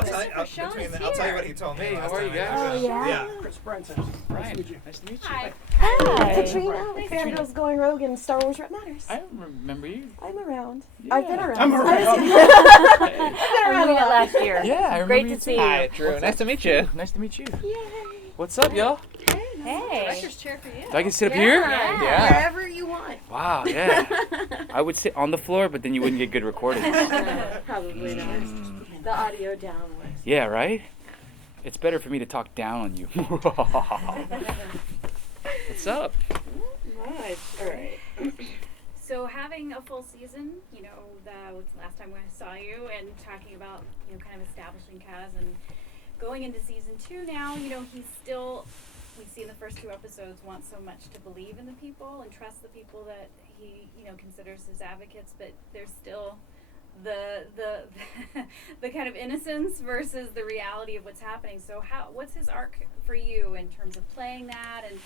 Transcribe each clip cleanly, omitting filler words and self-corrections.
I'll tell you. I'll tell you what he told me. Hey, last how are you time. guys? Yeah. Chris Brenton. Nice to meet you. Nice to meet you. Hi. Hi, Katrina. Nice Fangirls Going Rogue and Star Wars Rep Matters. I remember you. I'm around. Yeah. I've been around. I'm around. I've been around a lot. last year. Yeah, I remember Great you to too. see you. Hi, Drew. Nice to meet you. Nice to meet you. Yay. What's up, y'all? Hey. Director's chair for you. Do I can sit up here? Yeah. Wherever you want. Wow, yeah. I would sit on the floor, but then you wouldn't get good recording. Probably not. The audio downwards. Yeah, right? It's better for me to talk down on you. What's up? Right. All right. So having a full season, you know, was the last time I saw you, and talking about, you know, kind of establishing Kaz and going into season 2 now, you know, he's still, we see in the first 2 episodes, wants so much to believe in the people and trust the people that he, you know, considers his advocates, but there's still the the kind of innocence versus the reality of what's happening. So what's his arc for you in terms of playing that and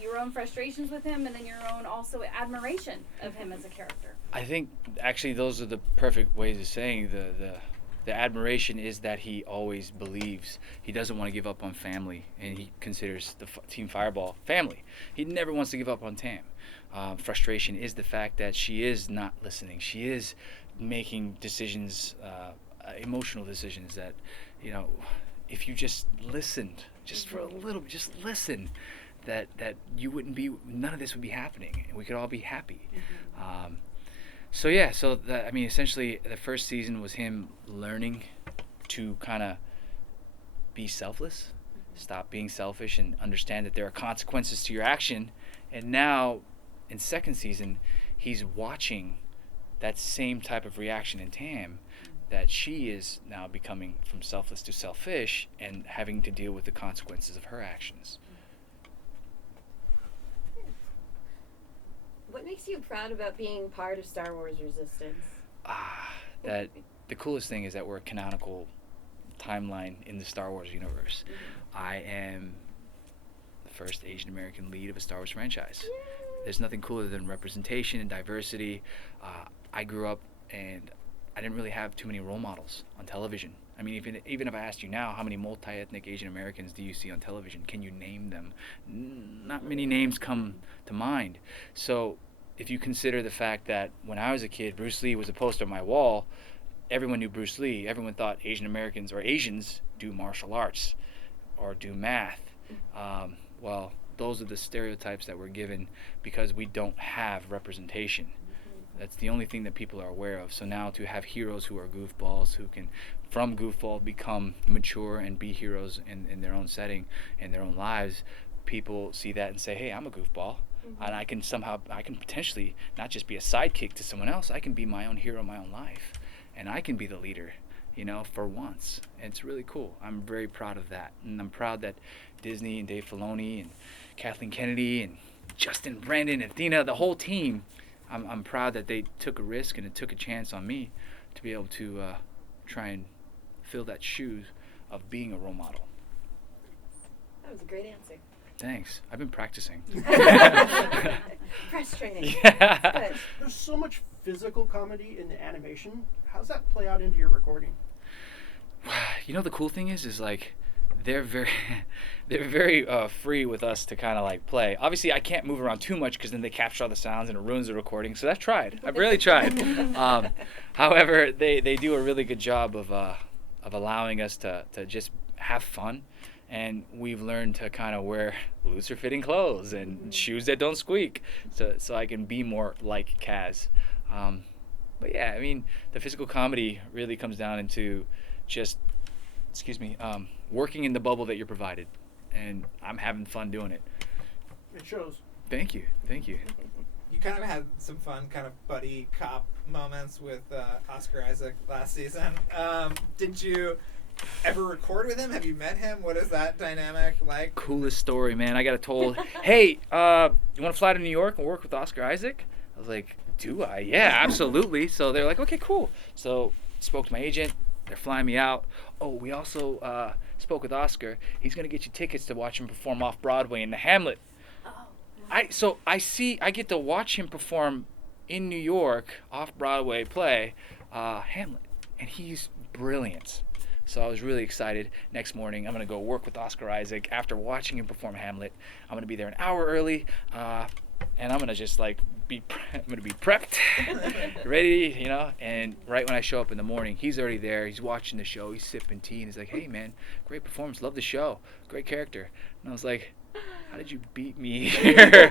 your own frustrations with him, and then your own also admiration of him as a character? I think actually those are the perfect ways of saying the admiration is that he always believes. He doesn't want to give up on family, and he considers the Team Fireball family. He never wants to give up on Tam. Frustration is the fact that she is not listening. She is making decisions, emotional decisions that, you know, if you just listened, just for a little bit, just listen, that you wouldn't be, none of this would be happening, and we could all be happy. So yeah, I mean, essentially the first season was him learning to kind of be selfless, stop being selfish, and understand that there are consequences to your action. And now in second season, he's watching that same type of reaction in Tam, that she is now becoming from selfless to selfish and having to deal with the consequences of her actions. What makes you proud about being part of Star Wars Resistance? That the coolest thing is that we're a canonical timeline in the Star Wars universe. I am the first Asian American lead of a Star Wars franchise. Yay. There's nothing cooler than representation and diversity. I grew up and I didn't really have too many role models on television. I mean, even if I asked you now, how many multi-ethnic Asian Americans do you see on television? Can you name them? Not many names come to mind. So if you consider the fact that when I was a kid, Bruce Lee was a poster on my wall, everyone knew Bruce Lee. Everyone thought Asian Americans or Asians do martial arts or do math. Well, those are the stereotypes that we're given because we don't have representation. That's the only thing that people are aware of. So now to have heroes who are goofballs, who can, from goofball, become mature and be heroes in their own setting, in their own lives, people see that and say, hey, I'm a goofball. And I can potentially not just be a sidekick to someone else, I can be my own hero in my own life. And I can be the leader, you know, for once. And it's really cool. I'm very proud of that. And I'm proud that Disney and Dave Filoni and Kathleen Kennedy and Justin Brandon and Athena, the whole team, I'm proud that they took a risk and it took a chance on me to be able to try and fill that shoes of being a role model. That was a great answer. Thanks. I've been practicing. Press training. Yeah. Good. There's so much physical comedy in the animation. How does that play out into your recording? You know, the cool thing is like they're very free with us to kind of like play. Obviously, I can't move around too much because then they capture all the sounds and it ruins the recording. So I've tried. I've really tried. However, they do a really good job of allowing us to just have fun. And we've learned to kind of wear looser fitting clothes and shoes that don't squeak, so I can be more like Kaz. But yeah, I mean, the physical comedy really comes down into just, working in the bubble that you're provided, and I'm having fun doing it. It shows. Thank you. You kind of had some fun kind of buddy cop moments with Oscar Isaac last season. Did you ever record with him? Have you met him? What is that dynamic like? Coolest story, man. I got told, hey, you want to fly to New York and work with Oscar Isaac? I was like, do I? Yeah, absolutely. So they're like, okay, cool. So spoke to my agent. They're flying me out. Oh, we also spoke with Oscar. He's going to get you tickets to watch him perform off Broadway in the Hamlet. I get to watch him perform in New York, off Broadway play, Hamlet, and he's brilliant. So I was really excited. Next morning, I'm going to go work with Oscar Isaac. After watching him perform Hamlet, I'm going to be there an hour early, and I'm going to just like I'm going to be prepped, ready, you know. And right when I show up in the morning, he's already there. He's watching the show. He's sipping tea, and he's like, "Hey, man, great performance. Love the show. Great character." And I was like, how did you beat me here?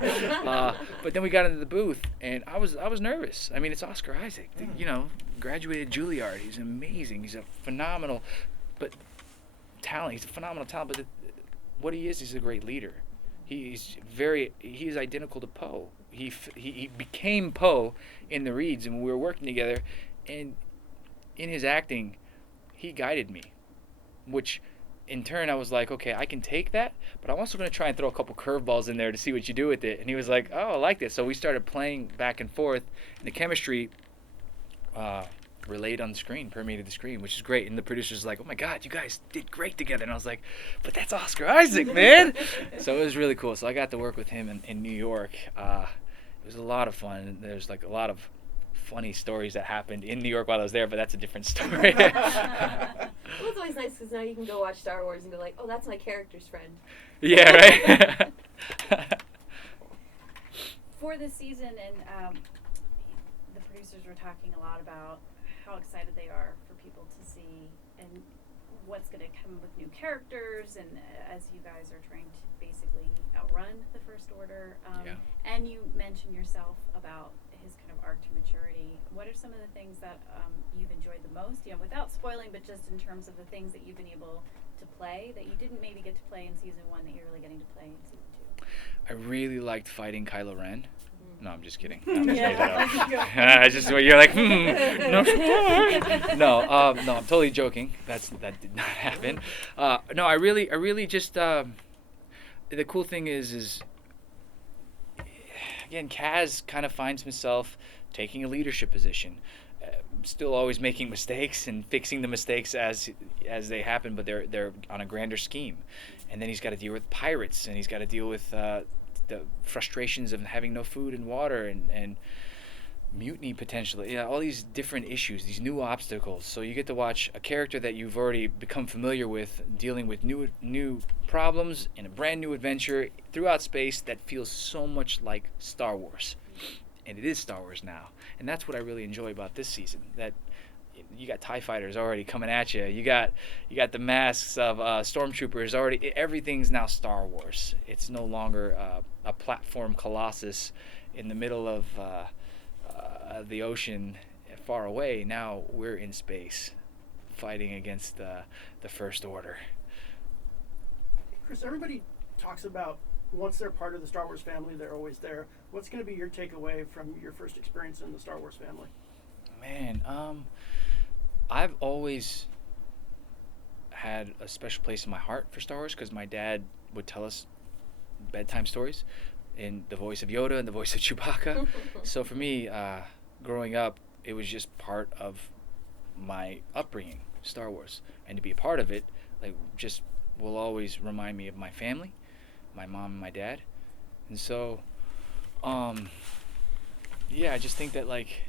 But then we got into the booth, and I was nervous. I mean, it's Oscar Isaac, you know, graduated Juilliard. He's amazing. He's a phenomenal, talent. He's a phenomenal talent. But what he is, he's a great leader. He's identical to Poe. He became Poe in the reads, and we were working together, and in his acting, he guided me, which in turn, I was like, okay, I can take that, but I'm also going to try and throw a couple curveballs in there to see what you do with it. And he was like, oh, I like this. So we started playing back and forth, and the chemistry relayed on the screen, permeated the screen, which is great. And the producer's like, oh my God, you guys did great together. And I was like, but that's Oscar Isaac, man. So it was really cool. So I got to work with him in New York. It was a lot of fun. There's like a lot of funny stories that happened in New York while I was there, but that's a different story. Well, it's always nice because now you can go watch Star Wars and go like, oh, that's my character's friend. Yeah, right? For this season, and the producers were talking a lot about how excited they are for people to see and what's going to come with new characters, and as you guys are trying to basically outrun the First Order. Yeah. And you mentioned yourself about his kind of arc to maturity. What are some of the things that you've enjoyed the most? You know, without spoiling, but just in terms of the things that you've been able to play that you didn't maybe get to play in season 1 that you're really getting to play in season 2. I really liked fighting Kylo Ren. No, I'm just kidding. Yeah. I just you're like, no, no, I'm totally joking. That did not happen. No, I really just the cool thing is again, Kaz kind of finds himself taking a leadership position, still always making mistakes and fixing the mistakes as they happen, but they're on a grander scheme. And then he's got to deal with pirates, and he's got to deal with the frustrations of having no food and water and mutiny potentially. Yeah, all these different issues, these new obstacles. So you get to watch a character that you've already become familiar with dealing with new problems in a brand new adventure throughout space that feels so much like Star Wars. And it is Star Wars now. And that's what I really enjoy about this season. That you got TIE fighters already coming at you. You got the masks of stormtroopers already. Everything's now Star Wars. It's no longer a platform colossus in the middle of the ocean far away. Now we're in space fighting against the First Order. Chris, everybody talks about once they're part of the Star Wars family, they're always there. What's going to be your takeaway from your first experience in the Star Wars family? Man, I've always had a special place in my heart for Star Wars because my dad would tell us bedtime stories in the voice of Yoda and the voice of Chewbacca. So for me, growing up, it was just part of my upbringing, Star Wars. And to be a part of it, like, just will always remind me of my family, my mom and my dad. And so, yeah, I just think that, like,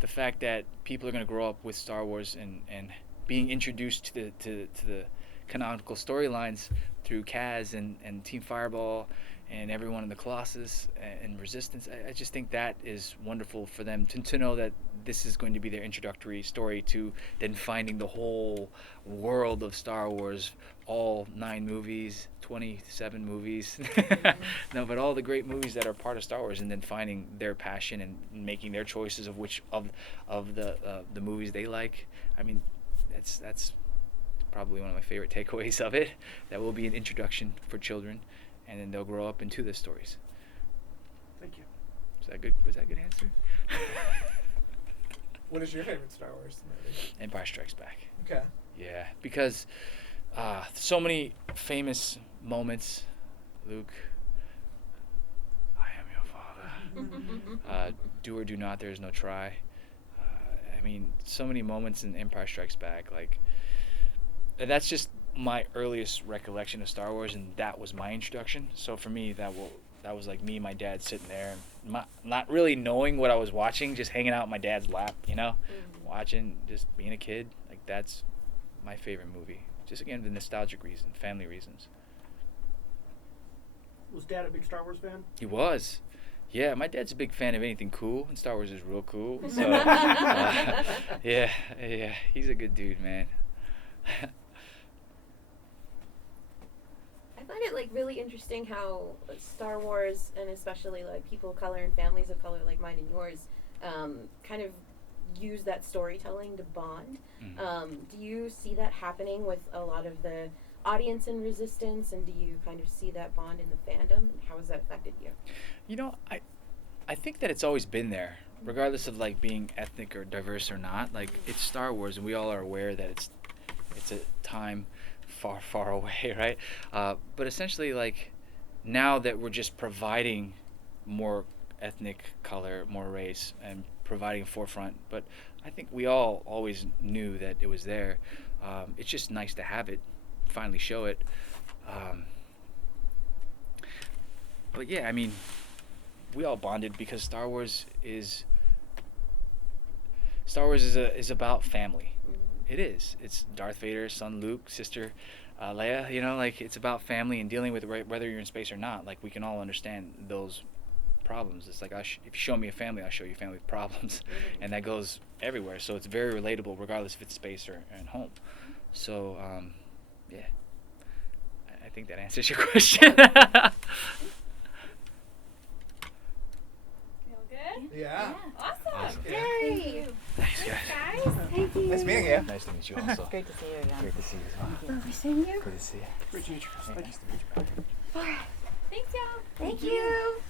the fact that people are going to grow up with Star Wars and being introduced to the canonical storylines through Kaz and Team Fireball and everyone in the Colossus and Resistance, I just think that is wonderful for them to know that this is going to be their introductory story to then finding the whole world of Star Wars, all 9 movies, 27 movies, no, but all the great movies that are part of Star Wars, and then finding their passion and making their choices of which of the movies they like. I mean, that's probably one of my favorite takeaways of it. That will be an introduction for children, and then they'll grow up into the stories. Thank you. Was that good? Was that a good answer? What is your favorite Star Wars movie? Empire Strikes Back. Okay. Yeah, because so many famous moments. Luke, I am your father. Do or do not, there is no try. I mean, so many moments in Empire Strikes Back. Like, and that's just my earliest recollection of Star Wars, and that was my introduction. So for me, that was like me and my dad sitting there, and not really knowing what I was watching, just hanging out in my dad's lap, you know, watching, just being a kid. Like, that's my favorite movie. Just again, the nostalgic reason, family reasons. Was Dad a big Star Wars fan? He was. Yeah, my dad's a big fan of anything cool, and Star Wars is real cool. So, yeah, he's a good dude, man. I find it like really interesting how Star Wars, and especially like people of color and families of color like mine and yours, kind of use that storytelling to bond. Do you see that happening with a lot of the audience in Resistance, and do you kind of see that bond in the fandom, and how has that affected you? You know, I think that it's always been there, regardless of like being ethnic or diverse or not. Like, it's Star Wars, and we all are aware that it's a time far, far away, right? But essentially, like, now that we're just providing more ethnic color, more race, and providing a forefront, but I think we all always knew that it was there. It's just nice to have it, finally show it. But yeah, I mean, we all bonded because Star Wars is about family. It is. It's Darth Vader, son Luke, sister Leia. You know, like, it's about family and dealing with whether you're in space or not. Like, we can all understand those problems. It's like, if you show me a family, I'll show you a family with problems, and that goes everywhere. So it's very relatable, regardless if it's space or at home. So yeah, I think that answers your question. Feel good? Yeah. Awesome. Yeah. Yay! Thanks, guys. Guys, Thank you. Nice meeting you. Nice to meet you also. Great to see you again. Great to see you as well. Lovely seeing you. Good to see you. Great to meet you, Chris. Hey, Thank nice to meet you. thanks, y'all. Thank you. you.